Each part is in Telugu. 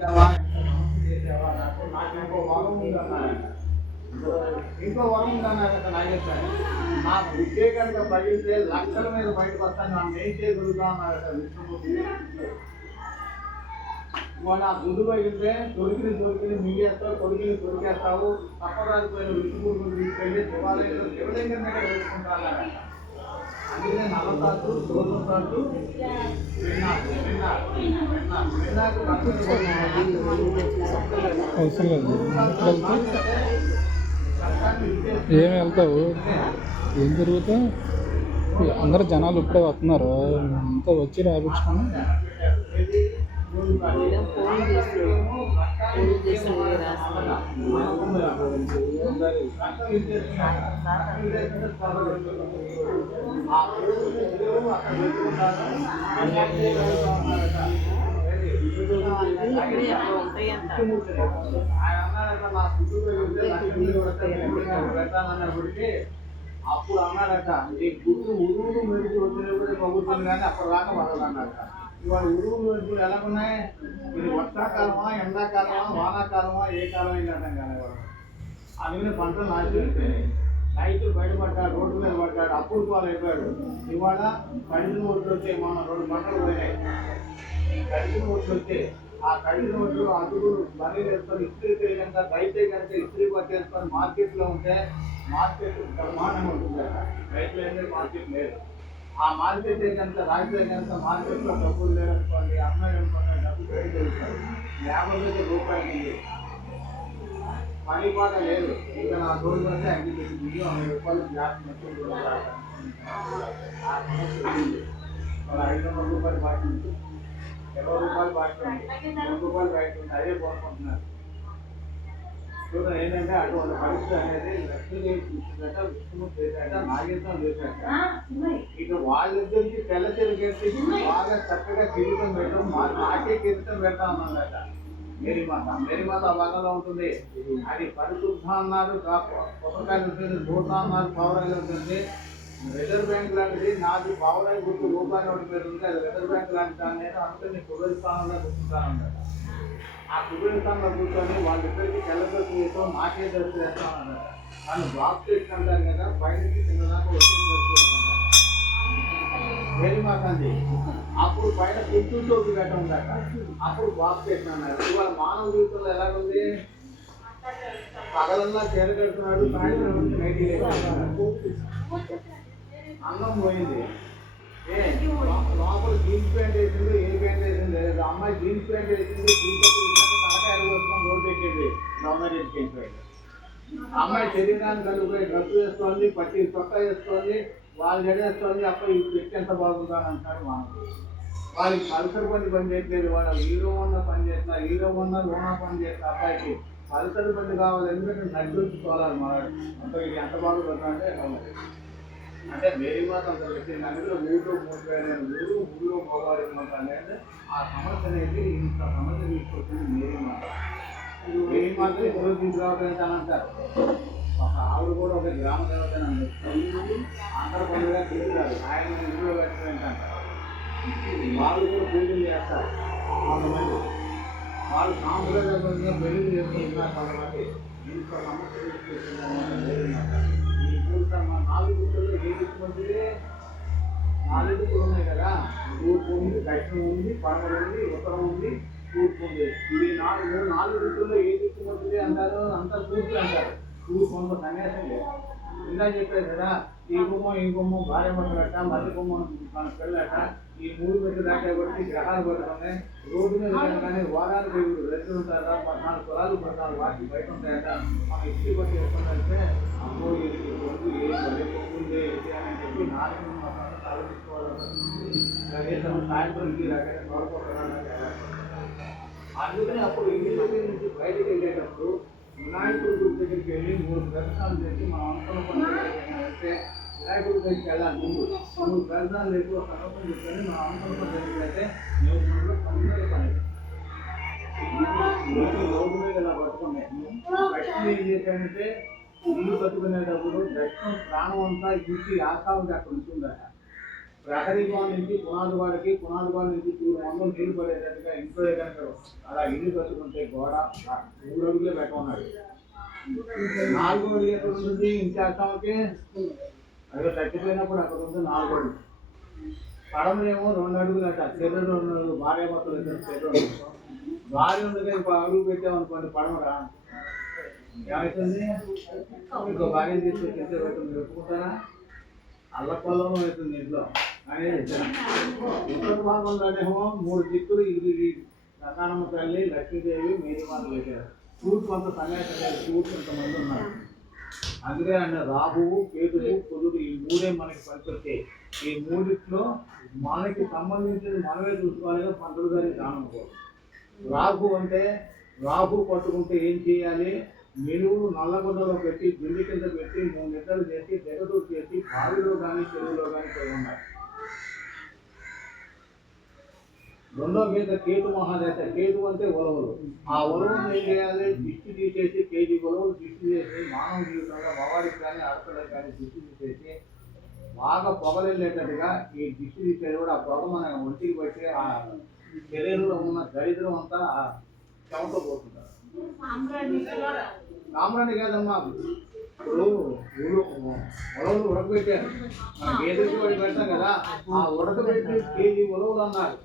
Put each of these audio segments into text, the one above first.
ఇంకో వరం ఉందన్నారట నాగేశ్వరి. నాకు విద్య కనుక పగిలితే లక్షల మీద బయటకు వస్తాను, నన్ను ఏం చేయగలుగుతా అన్నారట విష్ణుమూర్తి. నా గుడ్డు పగిలితే దొరికిని మింగేస్తావు, కొరికేస్తావు, తప్పరాలిపోయిన విష్ణుమూర్తిని తీసుకెళ్ళి శివాలయంలో శివలింగం దగ్గర వేసుకుంటాను. అందుకనే నల్లతాసు దోషతాసు ఏమి వెళ్తావు, ఏం జరుగుతా? అందరు జనాలు ఇప్పుడే వస్తున్నారు, అంతా వచ్చి రాపించుకుని అప్పుడు అన్నాడట, ఈ గుడ్డు ఉరువులు మెరుగు వచ్చినప్పుడు పగులుతుంది కానీ అప్పుడు రాక పడదన్నట. ఇవాళ ఉరువులు మెరుగులు ఎలా ఉన్నాయి? ఇది వర్షాకాలమా, ఎండాకాలమా, వానాకాలమా, ఏ కాలం అయిందటం కానీ అందుకనే పంటలు నాశనం. రైతులు బయటపడ్డాడు, రోడ్డు మీద పడ్డాడు, అప్పుడు పాలు అయిపోయాడు. ఇవాళ కడిగిన ఓట్లు వచ్చాయి, మన 2 పంటలు పోయినాయి. కడిగిన ఓట్లు వచ్చాయి, ఆ కడిగిన ఓట్లు అదుగు బనీ వేసుకొని ఇస్త్రీ చేయకుండా రైతే కనుక ఇస్త్రీ పట్టేసుకొని మార్కెట్లో ఉంటే మార్కెట్ బ్రహ్మాండంగా ఉంటుంది. రైతులు ఏంటంటే మార్కెట్ లేదు. ఆ మార్కెట్ కనుక రాయితే కనుక మార్కెట్లో డబ్బులు లేదనుకోండి, అమ్మాయి అనుకోండి, డబ్బులు బయట వెళ్తారు. 50 రూపాయలు ఉంది, పని పాట లేదు. ఇంకా నా తోడు పడితే 50 రూపాయలు గ్యాస్ మొత్తం 500 రూపాయలు బాకీ ఉంది, 20 రూపాయలు బాకీ ఉంది, 100 రూపాయలు బయట ఉంది. అదే పోనుకుంటున్నారు. చూడండి ఏంటంటే అటువంటి పరిస్థితి అనేది లక్ష్మీదేవి విష్ణుమూర్తి చేశాక, నాగేశ్వరం చేశాక ఇక వాళ్ళిద్దరికి తెల్ల చెరుకెత్తి బాగా చక్కగా కిరీటం పెట్టడం, నాకే కిరీటం పెడతా అన్నదట మేరీమాత ఆ భాగంలో ఉంటుంది. అది పరిశుద్ధ అన్నారు, కొబ్బరికాయలు ఉంటుంది, నూట అన్నారు, పావురాయిలు ఉంటుంది. రిజర్వ్ బ్యాంక్ లాంటిది నాది పావురాయి గుర్తు రూపాయలు ఒకటి మీద ఉంది, అది రిజర్వ్ బ్యాంక్ లాంటి దాన్ని నేను అందుకని కుబేర స్థానంలో కూర్చుంటానన్నమాట. ఆ కుబేర స్థానంలో కూర్చొని వాళ్ళిద్దరికి తెల్లదొరికి చేస్తాం, నాకే దర్శనం చేస్తామన్నారు. నన్ను బాక్స్ చేసుకుంటారు కదా, పైన కిందదాకా వచ్చి మేరీమాత అంది. అప్పుడు పైన కుంటూరుతో గట్ట ఉందట, అప్పుడు బాక్స్ చేసినారు. ఇవాళ మానవ జీవితంలో ఎలాగుంది? పగలన్నా చీర కడుతున్నాడు, సాయంత్రం నైట్ అన్నం పోయింది. లోపల జీన్స్ ప్యాంట్ వేసింది, ఏ ప్యాంట్ వేసింది లేదు. అమ్మాయి జీన్స్ ప్యాంట్ వేసింది, జీన్స్ తలకాయ వేసుకొని రోడ్డు ఎక్కింది. లవ్ మ్యారేజ్ వెళ్ళిపోయింది. అమ్మాయి శరీరాన్ని కలిగిపోయి డ్రెస్ వేస్తోంది, పట్టి చొక్కా వేస్తోంది, వాళ్ళు జడేస్తోంది. అప్పుడు ఈ వ్యక్తి ఎంత బాగుందని అంటారు మానవుడు. వాళ్ళకి పల్సర్ పని చేయట్లేదు, వాళ్ళు హీరో ఉన్న పని చేస్తున్నారు, హీరో ఉన్న లోనా పని చేస్తారు. అబ్బాయికి పల్సర్ బండి కావాలి, ఎందుకంటే నడిపించుకోవాలి మాట్లాడు. అంత ఇది ఎంత బాగుంటుందంటే అంటే మేరీమాత అంత వ్యక్తి నదిలో ఊళ్ళో 35 ఊళ్ళో మగవారి మాట అనేది ఆ సమస్య అనేది ఇంత సమస్య తీసుకొచ్చింది మేరీమాత. మేరీమాత ఎవరు తీసుకురావడానికి అని అంటారు. ఒక ఆవిడ కూడా ఒక గ్రామ దేవత అందరూ పండుగ తీసుకురారు, ఆయన ఇంట్లో పెట్టినంటారు. వాళ్ళు కూడా పూజలు చేస్తారు కొంతమంది, వాళ్ళు సాంప్రదాయంగా పెళ్లి చేసుకుంటున్నారు కొంతమంది. ఇంత సమస్య తీసుకొచ్చిందన్నమాట మేరీమాత. ఈ పూర్తి మా 4 గుట్టల్లో ఏ దిక్కు మంచిది? 4 దిక్కులు ఉన్నాయి కదా, తూర్పు ఉంది, దక్షిణం ఉంది, పడమర ఉంది, ఉత్తరం ఉంది, తూర్పు ఉంది. ఈ 4 దిక్కుల్లో ఏ దిక్కు మంచిది అంటారు? అంతా తూర్పు అంటారు. తూర్పు ఉన్న సన్యాసం లేదు. ఇందా చెప్పారు కదా, ఈ గుమ్మం భార్య పట్టట, మధ్య గుమ్మం మన పెళ్ళట, ఈ 3 మెట్లు దాకా కొట్టి గ్రహాలు పడుతున్నాయి. రోడ్డు మీద కానీ వారాలు రెడ్డి ఉంటారా, 14 కులాలు పడతారు, వాటికి బయట ఉంటాయట. మనం ఇచ్చి పట్టి వేసుకుంటే అమ్మో ఇది కొడుకు ఏ ఉంది అని చెప్పి 4 ఆలోచించుకోవాలి. సాయంత్రంకి రకరకాల తోడుకోవడం. అందుకని అప్పుడు ఇంటి నుంచి బయటకు వెళ్ళేటప్పుడు వినాయకుడి గుడి దగ్గరికి వెళ్ళి 3 దర్శనాలు చేసి మనం అనుకున్న పని అంటే వినాయకుడి దగ్గరికి వెళ్ళాలి. ముందు 3 దర్శనాలు చేసి ఒక సంవత్సరం చెప్తే మనం అనుకున్న పని జరిగితే నేను తొందరగా పని రోడ్డు మీద ఇలా పట్టుకున్నాయి. దక్షిణ ఏం చేశానంటే ఇల్లు కట్టుకునేటప్పుడు దక్షిణం ప్రాణం అంతా ఇంటి ఆశావుకి అక్కడ ఉంటుందట. ప్రహరీ గోడ నుంచి పునాది వాడికి, పునాది వాడి నుంచి 3 మందులు నీళ్లు పడేటట్టుగా ఇంట్లో కనుక అలా ఇల్లు కట్టుకుంటే గోడ 3 అడుగులే పెట్టమన్నాడు. 4 అడుగు ఎక్కడ ఉంటుంది ఇంకేస్తామకి అక్కడ తగ్గిపోయినప్పుడు అక్కడ ఉంది 4 అడుగులు. పడమలేమో 2 అడుగులు అట, చెర్రు 2 అడుగులు, భార్య మొత్తం ఇద్దరు చెర్రు భార్య ఉండగా ఇంకో అడుగు పెట్టామనుకోండి పడమరా ఏమవుతుంది? ఇంకో భార్య తీసుకొచ్చి ఇంట్లో పెట్టు ఒప్పుకుంటారా? అల్లపల్లం అవుతుంది ఇంట్లో అనేది ఉత్తర భాగంలోనేమో 3 దిక్కులు ఇది రకానమ్మ తల్లి, లక్ష్మీదేవి, మేరీమాత పెట్టారు. చూడు కొంత సన్యాసం లేదు, చూడు కొంతమంది ఉన్నారు. అందుకే అంటే రాహువు, కేతువు, కుజుడు ఈ 3 మనకి పనికొచ్చాయి. ఈ 3లో మనకి సంబంధించిన మనమే చూసుకోవాలి. పంతులు గారి దానం రాహు అంటే రాహు పట్టుకుంటే ఏం చేయాలి? మెలుగులు నల్లగొండలో పెట్టి బిల్లి కింద పెట్టి 3 నిద్రలు చేసి తెగదూరు చేసి బావిలో కానీ చెరువులో కానీ పోయి ఉన్నాయి. రెండో మీద కేతు మహాదేశ. కేతు అంటే ఉలవలు. ఆ ఉలవలు ఏం చేయాలి? దిష్టి తీసేసి కేజీ ఉలవలు దిష్టి చేసి మానవ జీవితంలో మవాడికి కానీ ఆడపిల్లకి కానీ దిష్టి తీసేసి బాగా పొగలెళ్ళేటట్టుగా ఈ దిష్టి తీసేది కూడా ఆ పొగ మన ఒంటికి బట్టి ఆ శరీరంలో ఉన్న దరిద్రం అంతా చెమతో పోతుంటారు. సాంబ్రాణి కాదమ్మా, ఇప్పుడు ఉలవలు ఉడకబెట్టారు. మన గేదెకి వాడి పెడతాం కదా, ఆ ఉడకబెట్టి కేజీ ఉలవలు అన్నారు.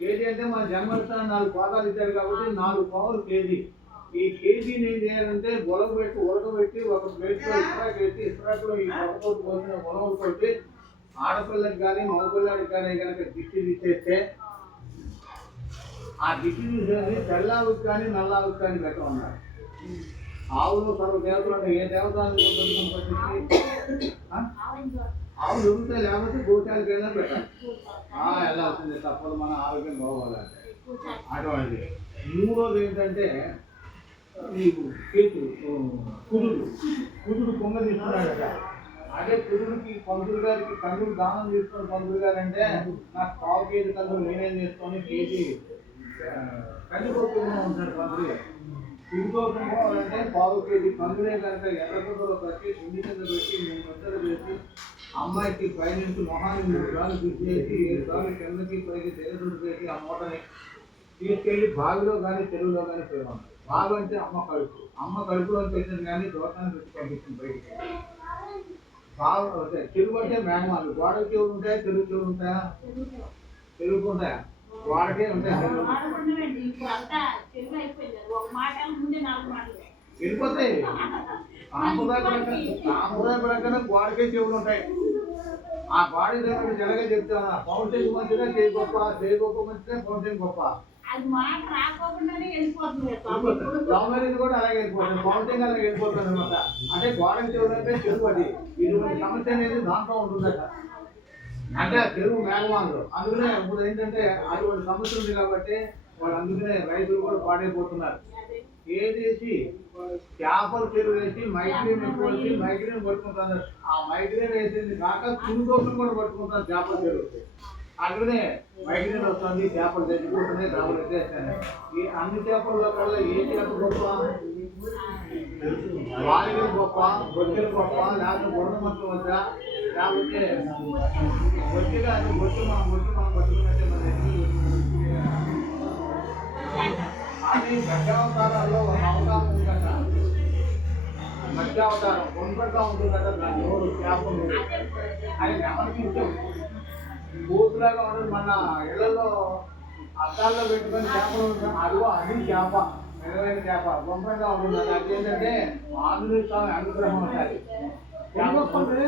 కేజీ అంటే మన జన్మస్థానం 4 పాదాలు ఇచ్చారు కాబట్టి 4 పావులు కేజీ. ఈ కేజీని ఏం చేయాలంటే ఉడకబెట్టి ఒక ప్లేట్లో ఇస్రాక్ వేసి ఇస్రాక్లో ఈ పొగతో పోసిన ఉలవలతోటి ఆడపిల్లకి కానీ మగపిల్లడికి కానీ కనుక దిష్టి తీసేస్తే ఆ దిష్టి తీసేది తెల్లావుకి కానీ నల్లావుకి కానీ లెక్క ఉన్నారు. ఆవులు సర్వ దేవతలు ఏ దేవతలు ఆవులు దొరుకుతాయి, లేకపోతే గోశాలకైనా పెట్టాలి. వెళ్ళాల్సింది తప్పదు, మన ఆరోగ్యం బాగోవాలంటే. అటువంటిది. మూడోది ఏంటంటే ఈ కేతు కుదుడు పొంగ తీసుకున్నాడట. అదే కుదుడికి పంతులు గారికి కందులు దానం తీసుకున్న పంతులు గారు అంటే నాకు 1/4 కేజీ కందులు నేనేం చేసుకొని కేజీ కందిపప్పు ఉంటాడు పంతులు గారు. ఇంకోసం పోవాలంటే 1/4 కేజీ కందులే కనుక ఎర్రగుడ్డలో కట్టి పిండి కింద పెట్టి 3 ముద్దలు వేసి అమ్మాయికి పైనుంచి మొహాన్ని 3 సార్లు గుర్చేసి 7 సార్లు కిందకి పైకి తెగదుడు పెట్టి ఆ మూటని తీసుకెళ్ళి బావిలో కానీ చెరువులో కానీ పోయాం. బావి అంటే అమ్మ కడుపు. అమ్మ కడుపులో పెట్టింది కానీ దోషాన్ని పెట్టి పంపిస్తుంది బయటికి. బావి అంటే చెరువు అంటే మేఘమాలు. గోడకి చెవులు ఉంటాయా, చెరువు చెవులు ఉంటాయా? చెరువుకు ఉంటాయా? గోడకే ఉంటాయి. వెళ్ళిపోతాయి. సాంప్రదాయ ప్రకారం గోడకే చెవులు ఉంటాయి. ఆ గోడ దగ్గర జనగా చెప్తాను, ఫౌంటైన్ మంచిగా చేయి గొప్ప, చేయి గొప్ప మంచిగా ఫౌంటైన్ గొప్ప. లవ్ మ్యారేజ్ కూడా అలాగే వెళ్ళిపోతుంది, ఫౌంటైన్ అలాగే వెళ్ళిపోతుంది అనమాట. అంటే గోడకి చెవులు అంటే చెరువు అది. ఇటువంటి సమస్య అనేది దాంట్లో ఉంటుందట. అంటే ఆ చెరువు మేఘవాళ్ళు. అందుకనే ఇప్పుడు ఏంటంటే అటువంటి సమస్య ఉంది కాబట్టి వాళ్ళు అందుకనే రైతులు కూడా పాడైపోతున్నారు. ఏదేసి చేపల చెరువు వేసి మైగ్రేన్ ఎక్కువ వచ్చి మైగ్రేన్ పట్టుకుంటారు. ఆ మైగ్రేన్ వేసేది కాక తుడిదోషం కూడా పట్టుకుంటారు చేపల చెరువు. అక్కడనే మైగ్రేన్ వస్తుంది, చేపలు తెచ్చుకుంటున్నాయి, రావులు ఎత్తేస్తాను. ఈ అన్ని చేపల్లో కల్లా ఏ చేప గొప్ప? వారిగలు గొప్ప, బొచ్చెలు గొప్ప, లేకపోతే బురద మొత్తం వచ్చా, లేకపోతే బొచ్చెగా మనం పట్టుకున్నట్టే మన అది మధ్యావతారాల్లో ఒక అవతారం ఉందట. మధ్యావతారం కొనుగోలుగా ఉంటుందట. దాని నోరు చేపలు అది గమనించాం. బూతులాగా ఉండదు. మన ఇళ్లలో అద్దాల్లో పెట్టుకొని చేపలు ఉంటాం. అదిగో అది చేప, మెరుగైన చేప గుండ్రంగా ఉంటుంది. అది ఏంటంటే ఆంజనేయ స్వామి అనుగ్రహం ఉంటుంది. చేపంటే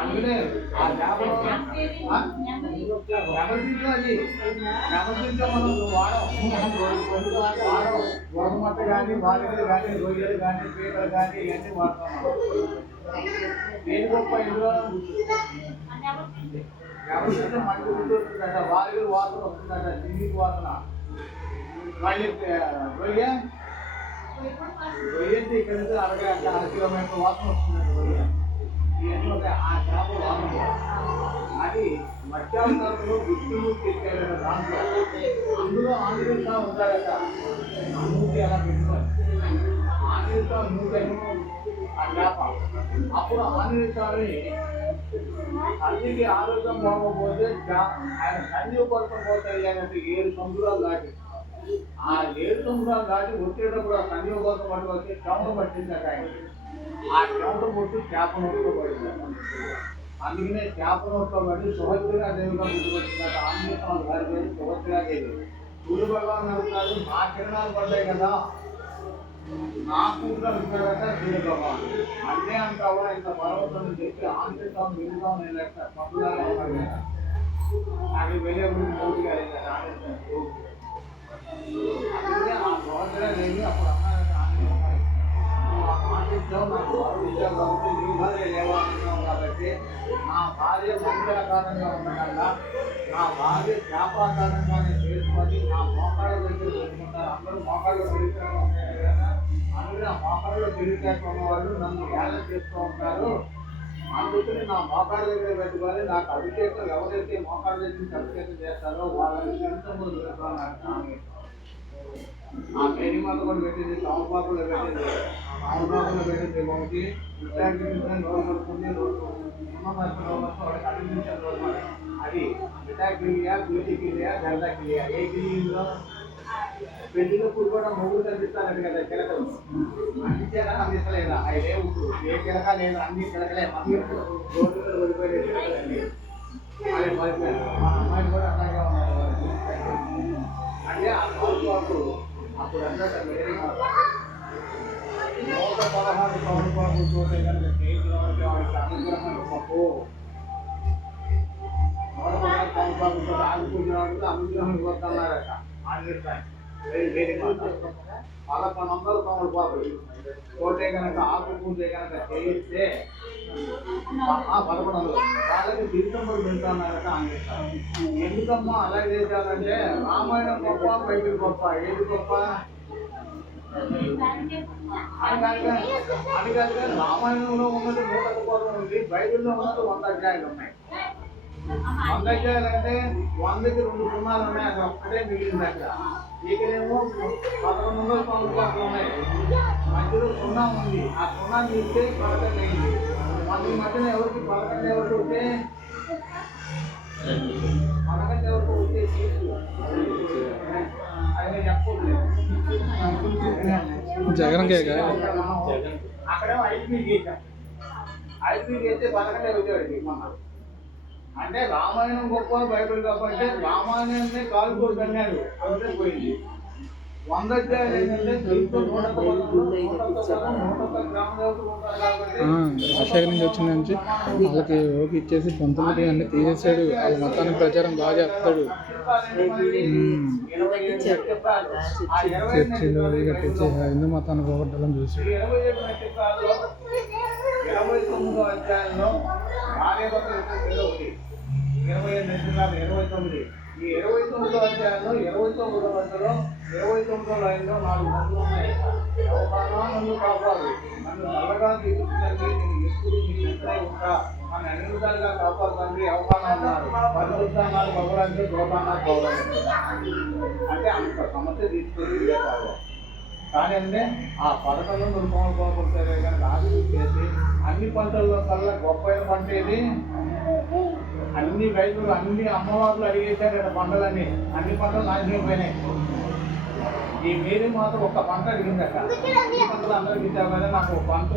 అందుకనే ఆ చేపలు నెమలిపించు. అది నెమలిపించో మనం వాడం. గోధుమట్ట కానీ, బాలికలు కానీ, రొయ్యలు కానీ, పీకలు కానీ ఇవన్నీ వాడతాం మనం. ఏది గొప్ప ఇందులో? నెమలిపించే మంచి ఉంటుందట, బాలికలు వాసన వస్తుందట, తిండికి వాసన. మళ్ళీ రొయ్య అంటే ఇక్కడ నుంచి 1 కిలోమీటర్ వాసన వస్తుందట రొయ్య. ఇవన్నీ ఉంటాయి. ఆ చేప వాసన అది మధ్యావతారంలో విష్ణుమూర్తి ఎక్కాడట. దాంట్లో అందులో ఆంజనేయ స్వామి ఉంటాడట. ఆ మూర్తి అలా పెట్టుకోవాలి. ఆంజనేయ స్వామి మూర్తి ఆ చేప. అప్పుడు ఆంజనేయ స్వామి తల్లికి ఆరోగ్యం బాగోకపోతే ఆయన సంజీవ పడుకుని పోతాయి అంటే 7 సముద్రాలు దాటి ఆ 7 సముద్రాలు దాటి వచ్చేటప్పుడు ఆ సంజీవ కోసం పట్టు వచ్చి చెమట పట్టింది ఆయన. ఆ చెమట పుట్టి చేప నోట్లో పడింది. అందుకనే చేప నోట్లో పడి సుభద్రగా దేవుగా గుర్తుకొచ్చిందట. ఆంజనేయ గారి పేరు సుభద్రాదేవి. సూర్య భగవాన్ అడుగుతారు, నా కిరణాలు పడ్డాయి కదా, నా కూతురు అనుకున్నాడట సూర్య భగవాన్. అన్నీ అంటావా ఇంత పర్వతం చెప్పి ఆంజనేయ స్వామి వెళ్తాం నేను లెక్క పప్పులాగా ఉన్నాడు కదా. నాకు వెళ్ళే గురించి మోదీ గారు అందుకే ఆ సుభద్రాదేవి అప్పుడు అన్నారట ఆంజనేయ స్వామి, నువ్వు ఆ మాట ఇచ్చావు, నాకు వరం ఇచ్చావు కాబట్టి నీ భార్య లేవాలన్నావు కాబట్టి నా భార్య మందిరాకారంగా ఉండగా నా భార్య శాపాకారంగానే చేసుకొని నా మోకాళ్ళ దగ్గర పెట్టుకుంటారు. అందరూ మోకాళ్ళు పెరుగుతూనే ఉంటారు కదా, అందుకే ఆ మోకాళ్ళు పెరిగితే వాళ్ళు నన్ను ఏళ్ళ చేస్తూ ఉంటారు. అందుకని నా మోకాళ్ళ దగ్గర పెట్టుకొని నాకు అభిషేకం ఎవరైతే మోకాళ్ళ దగ్గర అభిషేకం చేస్తారో వాళ్ళని తెలుసు పెట్టుకున్నాను. ఆ మేరీమాత కూడా పెట్టింది, తమలపాకులో పెట్టింది, తమలపాకులో పెట్టింది ఒకటి విటాక్ నోరు పడుతుంది, వాడికి అభిషేకం నోరు అది విటాక్ గిలియా, బ్యూటీ గిలియా, గర్దా గిలియా. ఏ గిలియలో పెళ్లినప్పుడు కూడా మొగ్గులు కనిపిస్తారంట కదా కిలకలు, అందించారా అందించలేదా? అవి లేవు, ఏ కిలక లేదు, అన్ని కిలకలే. రోడ్డు మీద పడిపోయి అదే పడిపోయారు. మా అమ్మాయిలు కూడా అలాగే ఉన్నారు. అంటే ఆ తమలపాకు అప్పుడు అన్నట్టు మేరీ మాత 116 తమలపాకు తోటే కనుక కేజీలో వాడికి అనుగ్రహం గొప్ప 116 తమలపాకుతో ఆగిపోయిన అనుగ్రహం ఇవ్వద్దన్నారట ఆంజనేయ. 1100 తమలపాకులు తోటే కనుక ఆకు పూజ కనుక చేయిస్తే 1100 వాళ్ళకి తీర్థంలో పెడుతున్నారట ఆంజనేయ. ఎందుకమ్మా అలా చేశారంటే రామాయణం గొప్ప, బైబిల్ గొప్ప, ఏది గొప్ప అని కాదు కానీ రామాయణంలో ఉన్నది 100 కోపం ఉంది, బైబిల్లో ఉన్నది 100 అధ్యాయాలు ఉన్నాయి. 100 అధ్యాయాలు అంటే 100కి 2 సున్నాలు ఉన్నాయి, అది ఒక్కటే మిగిలింది అక్కడ. ఇక్కడేమో 1100 తమలపాకులు ఉన్నాయి, మధ్యలో సున్నా ఉంది. ఆ సున్నా తీస్తే పలకండి అయింది. ఈ మధ్యన ఎవరికి పలకండి ఎవరికి వస్తే పలకండి ఎవరికి వస్తే ఆయన చెప్పలేదు. జగన్ అక్కడేమో 5 మీకు చేశాం, 5 మీకు చేస్తే పలకండి వచ్చేవాడికి మొన్న. అంటే రామాయణం గొప్ప, బైబిల్ గొప్ప అంటే రామాయణాన్ని కాలుకోడు కన్నాడు అంటే పోయింది. 100 అధ్యాయాలు ఏంటంటే రాజశేఖర్ నుంచి వచ్చిన నుంచి వాళ్ళకి ఓకే ఇచ్చేసి పంతులకి అన్ని తీసేసాడు. వాళ్ళ మొత్తానికి ప్రచారం బాగా చేస్తాడు. చర్చిలో కట్టించి హిందూ మతాన్ని పోగొట్టాలని చూసాడు. 29వ అధ్యాయంలో 25 నక్షత్రాలు 29. ఈ 29వ అధ్యాయంలో 29వ వందలో 29వ లైన్లో 4 మందులు ఉన్నాయి. ఎవరైనా నన్ను కాపాడు, నన్ను నల్లగా తీసుకుంటే నేను ఎప్పుడు మీ వెంటనే ఉంటా, నన్ను అన్ని విధాలుగా కాపాడు తండ్రి అవగాహన ఉన్నారు. పరిశుద్ధాన్నారు భగవానికి గోపానాథ్ భగవాన్ అంటే అంత సమస్య తీసుకెళ్ళి కాదు. కానీ అంటే ఆ పథకంలో మీరు కోరుకుంటారే కానీ అభివృద్ధి చేసి అన్ని పంటల్లో కల్లా గొప్ప పంట ఏది? అన్ని రైతులు అన్ని అమ్మవార్లు అడిగేశారు కదా పంటలన్నీ, అన్ని పంటలు నాశనం పోయినాయి. ఈ మేరీ మాత్రం ఒక్క పంట అడిగిందట, ఈ పంటలు అందరికి ఇచ్చావు కదా, నాకు పంట